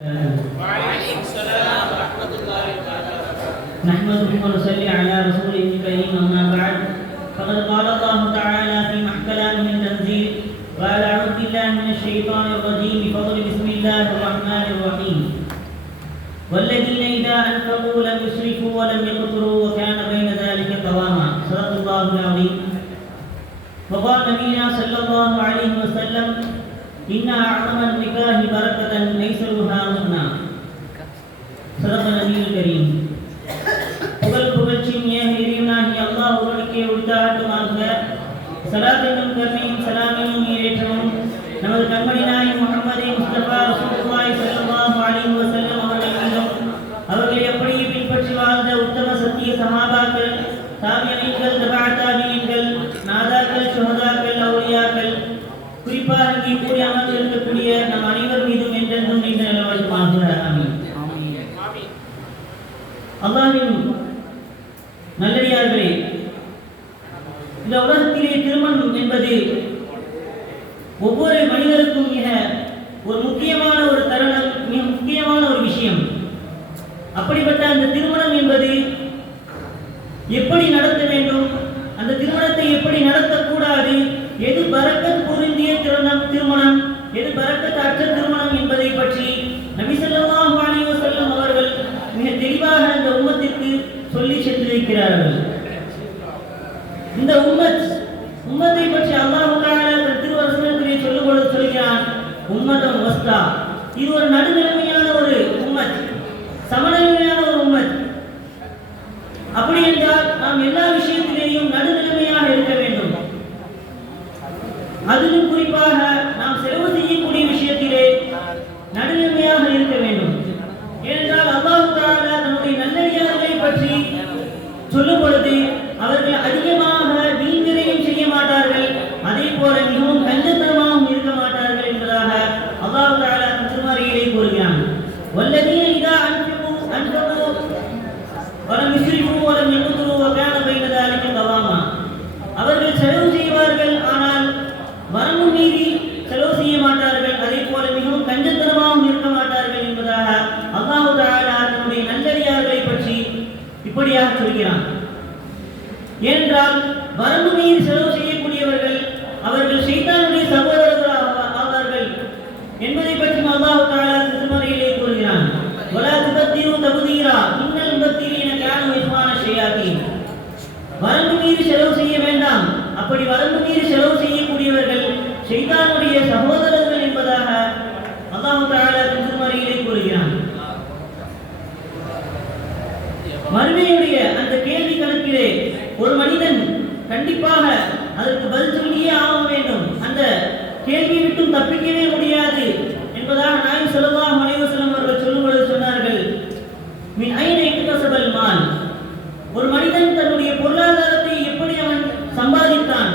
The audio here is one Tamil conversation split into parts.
وعليكم السلام ورحمة الله وبركاته. نحمده ونصلي على رسوله الكريم أما بعد فقد قال الله تعالى في كلامه التنزيل قال أعوذ بالله من الشيطان الرجيم بفضل بسم الله الرحمن الرحيم والذين إذا أنفقوا لم يسرفوا ولم يقتروا وكان بين ذلك قواما صدق الله العظيم. وقال نبينا صلى الله عليه وسلم إن أعظم النكاح بركة أيسرها مغنى صدق النبي الكريم. புகழ்ச்சியும் இறைவனாகிய அல்லாஹ் ஒருவனுக்கே உரித்தாகட்டுமாக. ஸலாத் என்னும் கருணையும் சலாமையும் ஈரேற்றமும் நமது கண்மணி நாயகம் முஹம்மதே முஸ்தபா ரசூலுல்லாஹி ஸல்லல்லாஹு அலைஹி வஸல்லம் அவர்கள் மீதும் அவர்களை அப்படியே பின்பற்றி வாழ்ந்த உத்தம சத்திய சஹாபாக்கள், தாபியீன்கள், தபஅ தாபியீன்கள், நாதாக்கள், சுஹதாக்கள், அவுலியாக்கள், குறிப்பாக இங்கே கூடி அமர்ந்து இருக்கக்கூடிய நம் அனைவர் மீதும் என்றென்றும் நீண்ட நிலவரமாக ஆமீன். அல்லாஹ்வின் நல்லடியார்களே, இந்த உலகத்திலே திருமணம் என்பது ஒவ்வொரு மனிதருக்கும் மிக ஒரு முக்கியமான ஒரு தருணம், மிக முக்கியமான ஒரு விஷயம். அப்படிப்பட்ட அந்த திருமணம் என்பது எப்படி நடத்த வேண்டும், அந்த திருமணத்தை எப்படி நடத்தக்கூடாது, எது பரக்கத் பொருந்திய திருமணம், எது பரக்கத் அற்ற திருமணம் என்பதை பற்றி நபி ஸல்லல்லாஹு அலைஹி வஸல்லம் அவர்கள் மிக தெளிவாக அந்த உம்மத்திற்கு சொல்லி சென்றிருக்கிறார்கள். இந்த உம்மத்தை பற்றி அல்லாஹ் தஆலா தன் திருவசனத்திலே சொல்லும்போது சொல்கிறான், உம்மதம் வஸ்தா, இது ஒரு நடுநிலைமையான ஒரு உம்மத், சமநிலைமையான ஒரு உம்மத். அப்படி என்றால் நாம் எல்லா விஷயத்திலேயும் நடுநிலைமையாக இருக்க வேண்டும். அதிலும் குறிப்பாக நாம் செலவு செய்யக்கூடிய விஷயத்திலே நடுநிலைமையாக இருக்க வேண்டும். ஏனென்றால் அல்லாஹ் தஆலா தன்னுடைய நல்லடியார்களை பற்றி சொல்லும் பொழுது அவர்கள் அதிகமாக வீண்விரயம் செய்ய மாட்டார்கள், அதே போல மிகவும் கஞ்சத்தனமாகவும் இருக்க மாட்டார்கள் என்பதாக அல்லாஹ் தஆலா திருமறையிலே கூறுகிறான். வல்லதீன இதா அன்ஃபகு வலம் யுஸ்ரிஃபு வலம் யக்துரு வகான பைன ذلك கவாமா. அவர்கள் செலவு செய்வார்கள், ஆனால் வரம்பு மீறி செலவு செய்ய மாட்டார்கள், அதே போல மிகவும் கஞ்சத்தனமாகவும் இருக்க மாட்டார்கள் என்பதாக அல்லாஹ் தஆலா தன்னுடைய நல்லடியார்களை பற்றி இப்படியாக சொல்கிறான். ஏனென்றால் வரம்பு மீறி செலவு செய்யக்கூடியவர்கள் அவர்கள் ஷைத்தானுடைய சகோதரர்கள் ஆவார்கள் என்பதை பற்றி அல்லாஹ் தஆலா திருமறையிலே கூறுகிறான். வலா துபத்திரு தபதீரா இன்னல் முபத்திரீன கானு இஹ்வான ஷயாத்தீன். வரம்பு மீறி செலவு செய்ய வேண்டாம், அப்படி வரம்பு மீறி செலவு செய்யக்கூடியவர்கள் ஷைத்தானுடைய சகோதரர்கள் என்பதாக அல்லாஹ் தஆலா திருமறையிலே கூறுகிறான். மறுமையுடைய அந்த கேள்வி கணக்கிலே ஒரு மனிதன் கண்டிப்பாக அதற்கு பதில் சொல்லியே ஆக வேண்டும், அந்த கேள்வியை விட்டும் தப்பிக்கவே முடியாது என்பதாக நாயகம் ஸல்லல்லாஹு அலைஹி வஸல்லம் அவர்கள் சொல்லும்போது சொன்னார்கள், மின் ஐன இக்தஸபல் மால், ஒரு மனிதன் தன்னுடைய பொருளாதாரத்தை எப்படி அவன் சம்பாதித்தான்,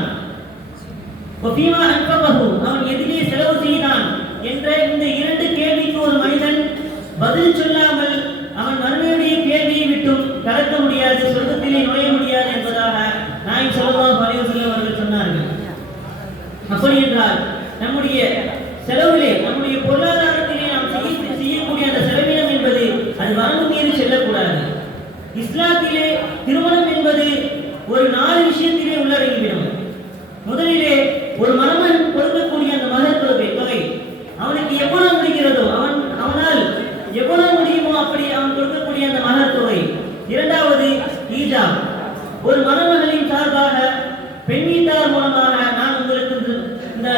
வஃபீமா அன்ஃபகஹு, அவன் எதிலே செலவு செய்தான் என்ற இந்த இரண்டு கேள்விக்கு ஒரு மனிதன் பதில் சொல்லாமல் அவன் மறுமையுடைய கேள்வியை விட்டும் கடக்க முடியாது, சொர்க்கத்திலே நுழைய முடியாது என்பதாக நாயகம் ஸல்லல்லாஹு அலைஹி வஸல்லம் அவர்கள் சொன்னார்கள். அப்படி என்றால் நம்முடைய செலவிலே, நம்முடைய பொருளாதாரத்திலே நாம் செய்யக்கூடிய அந்த செலவினம் என்பது அது வரம்பு மீறி செல்லக்கூடாது. இஸ்லாத்திலே திருமணம் என்பது ஒரு 4 விஷயத்திலே உள்ளடங்கிவிடும். முதலிலே ஒரு மணமகன் கொடுக்கக்கூடிய அந்த மகர் தொகை அவனுக்கு எவ்வளவு முடிகிறதோ அவனால் எவ்வளவு முடியுமோ அப்படி அவன் கொடுக்கக்கூடிய அந்த மகர் தொகை. இரண்டாவது ஈஜாப், ஒரு மணமகளின் சார்பாக பெண் வீட்டார் மூலமாக நான் உங்களுக்கு இந்த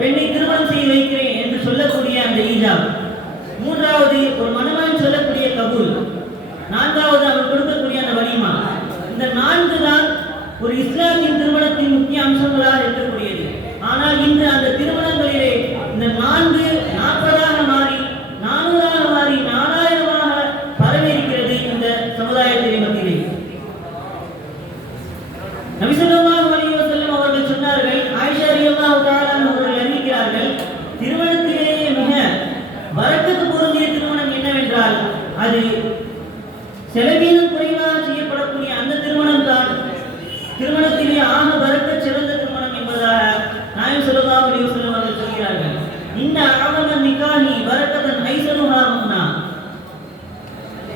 பெண்ணை திருமணம் செய்து வைக்கிறேன் என்று சொல்லக்கூடிய அந்த ஈஜாப். மூன்றாவது ஒரு மணமகன் சொல்லக்கூடிய கபூல். நான்காவது அவன் கொடுக்கக்கூடிய அந்த வலிமா. இந்த 4 தான் ஒரு இஸ்லாமின் திருமணத்தின் முக்கிய அம்சங்களாக இருக்கக்கூடியது. ஆனால் இன்று அந்த திருமணங்களிலே இந்த 4 40ஆக மாறி 400ஆக மாறி 4000ஆக பரவி இருக்கிறது இந்த சமுதாயத்திலே மத்தியிலே. நபி ஸல்லல்லாஹு அலைஹி வஸல்லம் அவர்கள் சொன்னார்கள், ஆயிஷா ரலியல்லாஹு தஆலா அவர்கள் அறிவிக்கிறார்கள், திருமணத்திலேயே மிக பரக்கத்து பொருந்திய திருமணம் என்னவென்றால் அது செலவீனம் குறைவாக செய்யப்படக்கூடிய அந்த திருமணம் தான் திருமணத்திலே ஆக பரக்கத் சிறந்த திருமணம் என்பதாக நாயகம் ஸல்லல்லாஹு அலைஹி வஸல்லம் அவர்கள் சொல்கிறார்கள். இன்ன அஅதம நிகாஹி பரக்கத்தன் ஐஸருஹா முன்னா.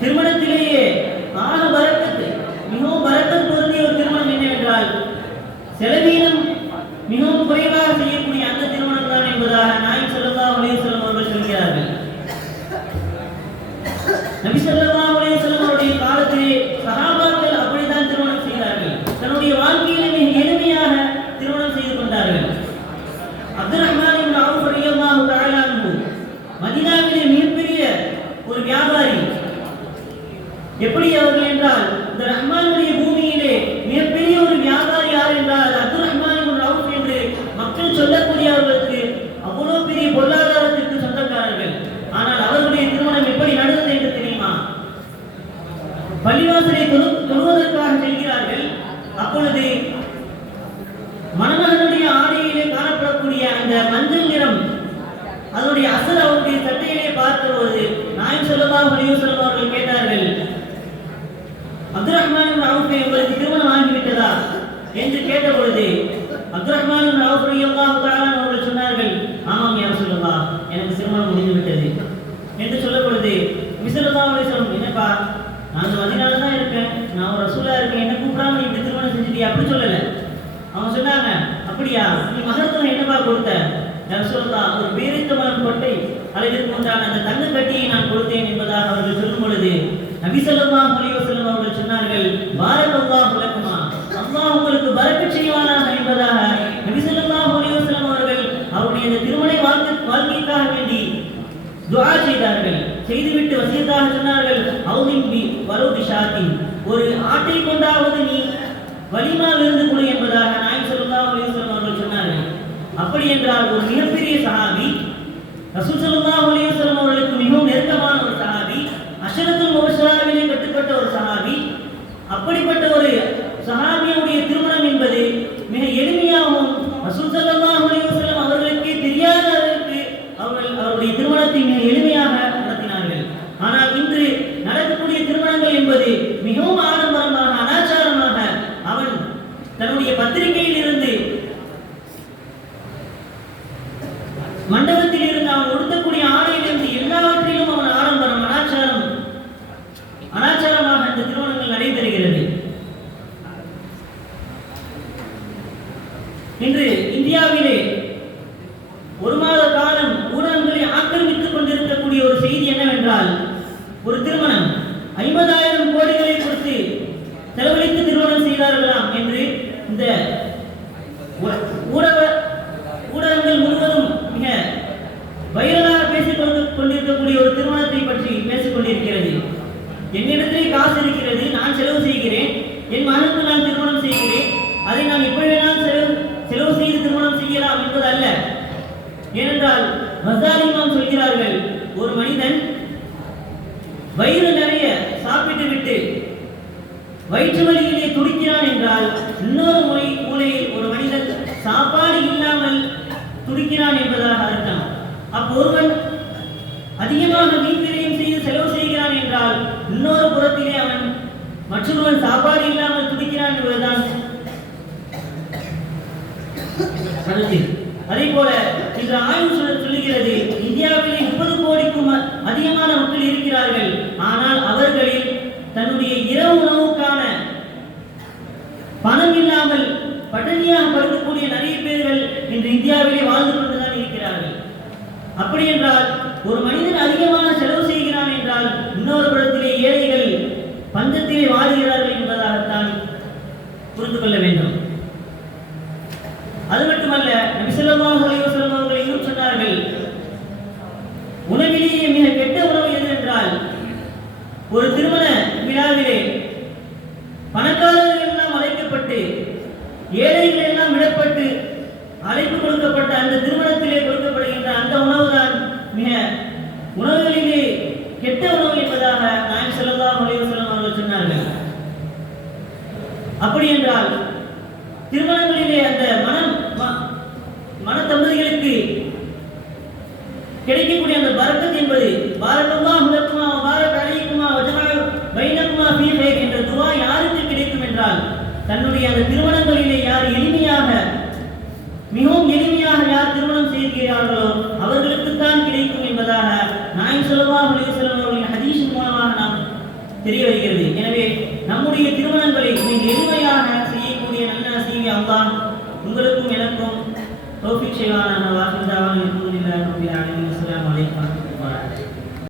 திருமணத்திலேயே ஆக பரக்கத்து, மிகவும் பரக்கத் பொருந்திய ஒரு திருமணம் என்னவென்றால் செலவீனம் மிகவும் குறைவாக செய்யக்கூடிய அந்த திருமணம் தான் என்பதாக நாயகம் ஸல்லல்லாஹு அலைஹி வஸல்லம் அவர்கள் சொல்கிறார்கள். நபி ஸல்லல்லாஹு அலைஹி வஸல்லம் அவருடைய காலத்திலே சஹாபாக்கள் அப்படித்தான் திருமணம் செய்தார்கள். தன்னுடைய வாழ்க்கையிலே மிக எளிமையாக திருமணம் செய்து கொண்டார்கள். அப்துர் ரஹ்மான் இப்னு அவுஃப் ரலியல்லாஹு தஆலா அன்ஹு மதீனாவிலே மிகப்பெரிய ஒரு வியாபாரி. எப்படி அவர்கள் என்றால், இந்த ரஹ்மானுடைய பூமியிலே மிகப்பெரிய ஒரு வியாபாரி யார் என்றால் அப்துர் ரஹ்மான் இப்னு அவுஃப் என்று மக்கள் சொல்லக்கூடியவர்களுக்கு அவ்வளவு பெரிய பொருளாதாரத்திற்கு சொந்தக்காரர்கள். ஆனால் அவர்களுடைய திருமணம் எப்படி நடந்தது என்று தெரியுமா? பள்ளிவாசலை தொழுவதற்காக செல்கிறார்கள். அப்பொழுது மணமகனுடைய ஆடையிலே காணப்படக்கூடிய அந்த மஞ்சள் நிறம், அதனுடைய அசல் அவருடைய சட்டையிலே பார்த்தபோது நாயகம் ஸல்லல்லாஹு அலைஹி வஸல்லம் அவர்கள் கேட்டார்கள், அப்துர் ரஹ்மான் இப்னு அவுஃப் உங்களுக்கு திருமணம் ஆகிவிட்டதா என்று கேட்டபொழுது அப்துர் ரஹ்மான் இப்னு அவுஃப் ரலியல்லாஹு தஆலா அவர்கள் சொன்னார்கள், ஆமாம் யா ரசூலல்லாஹ், எனக்கு திருமணம் முடிந்து விட்டது என்று சொல்லும் பொழுது நபி ஸல்லல்லாஹு அலைஹி வஸல்லம், என்னப்பா நான் மதீனால தான் இருக்கேன், நான் ஒரு ரசூலா இருக்கேன், என்ன கூப்பிடாம இப்படி திருமணம் செஞ்சுட்டியா? அப்படி சொல்லல. அவங்க சொன்னாங்க, அப்படியா, நீ மகத்துவம் என்னப்பா கொடுத்த? யா ரசூலல்லாஹ், ஒரு பேரித்தமரம் கொட்டை அளவிற்கு உண்டான அந்த தங்க கட்டியை நான் கொடுத்தேன் என்பதாக அவர்கள் சொல்லும் பொழுது நபி ஸல்லல்லாஹு அலைஹி வஸல்லம் அவர்கள் சொன்னார்கள், பாரக்கல்லாஹு லக்குமா, அல்லாஹ் உங்களுக்கு பரக்கத் செய்வானாக என்பதாக நபி ஸல்லல்லாஹு அலைஹி வஸல்லம் அவர்கள் அவருடைய இந்த திருமண வாழ்க்கைக்காக வேண்டி துஆ செய்தார்கள். செய்துவிட்டு வசியத்தாக சொன்னார்கள், அவுதின் பி வரூபி ஷாத்தின், ஒரு ஆட்டை கொண்டாவது நீ வலிமா விருந்து கொடு என்பதாக நாயகம் ஸல்லல்லாஹு அலைஹி வஸல்லம் அவர்கள் சொன்னார்கள். அப்படி என்றால் ஒரு மிகப்பெரிய சஹாபி, ரசூல் ஸல்லல்லாஹு அலைஹி வஸல்லம் அவர்களுக்கு மிகவும் நெருக்கமான ஒரு சஹாபி, அஷரத்துல் முபஷ்ஷராவிலே கட்டுப்பட்ட ஒரு சஹாபி, அப்படிப்பட்ட ஒரு சஹாபியுடைய திருமணம் என்பது மிக எளிமையாகவும் ரசூல் ஸல்லல்லாஹு அலைஹி வஸல்லம் அவர்களுக்கே தெரியாத அளவுக்கு அவருடைய திருமணத்தை மிக எளிமையாக நடத்தினார்கள். ஆனால் இன்று நடக்கக்கூடிய திருமணங்கள் என்பது மிகவும் ஆடம்பரமாக, அனாச்சாரமாக, அவன் தன்னுடைய பத்திரிகையில் இருந்து, மண்டபத்தில் இருந்து, அவன் உடுத்தக்கூடிய ஆடையிலிருந்து எல்லாவற்றிலும் அவன் ஆடம்பரம், அனாச்சாரமாக இந்த திருமணங்கள் நடைபெறுகிறது. இன்று இந்தியாவிலே ஒரு மாத காலம் ஊடகங்களை ஆக்கிரமித்துக் கொண்டிருக்கக்கூடிய ஒரு செய்தி என்னவென்றால், ஒரு திருமணம் 50,000 கோடிகளை கொடுத்து செலவழித்து திருமணம் செய்தார்களாம் என்று இந்த ஊடகங்கள் முழுவதும் மிக வைரலாக பேசிக் கொண்டிருக்கக்கூடிய ஒரு திருமணத்தை பற்றி பேசிக் கொண்டிருக்கிறது. என்னிடத்திலே காசு இருக்கிறது, நான் செலவு செய்கிறேன், என் மகனுக்கு நான் திருமணம் செய்கிறேன், அதை நான் எப்படி வேணாலும் செலவு செய்து திருமணம் செய்யலாம் என்பது அல்ல. ஏனென்றால் மசாலி இமாம் சொல்கிறார்கள், ஒரு மனிதன் வயிறு நிறைய சாப்பிட்டு விட்டு வயிற்று வலியிலே துடிக்கிறான் என்றால், இன்னொரு மூலையில் ஒரு மனிதன் சாப்பாடு இல்லாமல் துடிக்கிறான் என்பதாக அர்த்தம். ஒருவன் அதிகமாக வீண்விரயம் செய்து செலவு செய்கிறான் என்றால், இன்னொரு புறத்திலே அவன் மற்றொருவன் சாப்பாடு இல்லாமல் துடிக்கிறான் என்பதுதான் கருத்து. அதே போல இன்று ஆய்வு சொல்லுகிறது, இந்தியாவிலே 30 கோடிக்கும் அதிகமான மக்கள் இருக்கிறார்கள். ஆனால் அவர்களில் தன்னுடைய இரவு உணவுக்கான பணம் இல்லாமல் பட்டினியாக படுக்கக்கூடிய நிறைய பேர்கள் இன்று இந்தியாவிலே வாழ்ந்து கொண்டுதான் இருக்கிறார்கள். அப்படி என்றால் ஒரு மனிதன் அதிகமான செலவு செய்கிறான் என்றால், இன்னொரு புறத்திலே ஏழைகள் பஞ்சத்திலே வாழ்கிறார்கள் என்பதாகத்தான் புரிந்து கொள்ள வேண்டும். அது மட்டுமல்ல, நபி ஸல்லல்லாஹு அலைஹி வஸல்லம் அவர்கள் இன்னும் சொன்னார்கள், உணவிலேயே மிக கெட்ட உணவு எது என்றால், ஒரு திருமண விழாவிலே பணக்காரர்கள் எல்லாம் அழைக்கப்பட்டு ஏழைகள் எல்லாம் விடப்பட்டு அழைப்பு கொடுக்கப்பட்ட அந்த திருமணத்திலே கொடுக்கப்படுகின்ற அந்த உணவுதான் மிக உணவுகளிலே கெட்ட உணவு என்பதாக நாயகம் ஸல்லல்லாஹு அலைஹி வஸல்லம் அவர்கள் சொன்னார்கள். அப்படி என்றால் திருமணங்களிலே அந்த மன தம்பதிகளுக்கு கிடைக்கக்கூடிய அந்த பரக்கத் என்பது பாரக்கல்லாஹு லக்குமா வ பாரக அலைக்குமா வ ஜமஅ பைனக்குமா ஃபீ கைர் என்ற துஆ யாருக்கு கிடைக்கும் என்றால், தன்னுடைய அந்த திருமணங்களிலே யார் மிகவும் எளிமையாக யார் திருமணம் செய்கிறார்களோ அவர்களுக்குத்தான் கிடைக்கும் என்பதாக நாயகம் ஸல்லல்லாஹு அலைஹி வஸல்லம் அவர்களின் ஹதீஸின் மூலமாக நாம் தெரிய வருகிறது. எனவே நம்முடைய திருமணங்களை மிக எளிமையாக செய்யக்கூடிய நல்ல செய்தி அல்லாஹ் உங்களுக்கும் எனக்கும் தௌஃபீக் செய்வானாக. வாஹிர் தாவானா